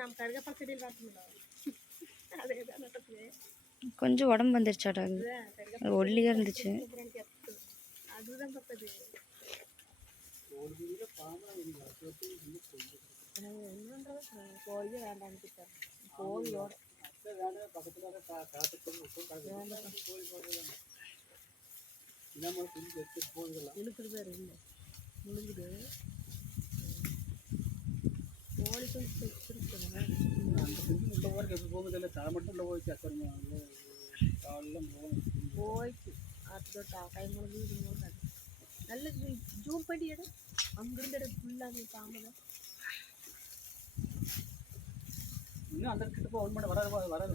நம்ம கருகப்பால் செடியில் பார்த்தோம்ல அதே தான் நடக்குது. கொஞ்சம் உடம்பு வந்துருச்சாடா, அது ஒல்லியாக இருந்துச்சு. அதுதான் பார்த்தது. கோழியே வேண்டான்னு கோழியோட இழுக்குது இல்லை முழுங்குது. கோழி போயிடுச்சு அதோட கை முழுங்கு இது முழுங்காது. நல்ல ஜூம் பண்ணி இடம் அங்கிருந்து இடம் ஃபுல்லாக தாமதம்.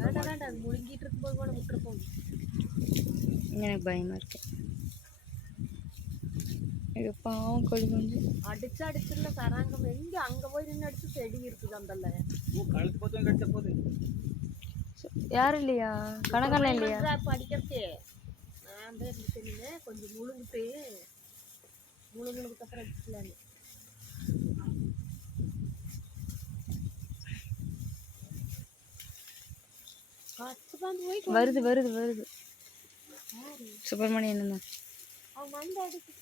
வேண்டாம் அது முழுங்கிட்டு இருக்கும்போது கூட முட்டுற போகுது. எனக்கு பயமா இருக்கு. இது பாவம் கோழி கொஞ்சம் அடிச்சிடல சராங்கம் எங்க அங்க போய் நின்று அடிச்சு செடி இருக்குது அந்தல்ல. யாரும் இல்லையா, கணக்கண்ண இல்லையா படிக்கிறதே நான் தான் இருந்துச்சு. கொஞ்சம் முழுங்கிட்டு முழுங்கினதுக்கு அப்புறம் அடிச்சுக்கலான்னு. வருது வருது வருது. சுப்பிரமணியன் தான் அவன் வந்து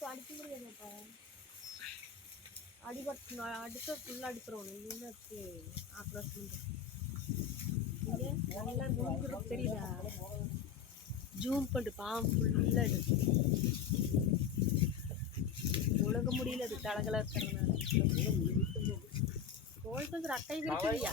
அடிக்க முடியாதுப்பா. அடிபட்டு அடிச்சா ஃபுல்லாக அடிச்சிருவோம். இன்னும் ஆப்ரேஷன் நல்லா முழுங்குறது தெரியுதா? ஜூம் பண்ணு பாவம் ஃபுல்லாக முழுங்க முடியல. அது தலகலாக இருக்கிறதுனால கோழி கொஞ்சம் அட்டை விரிக்கலையா?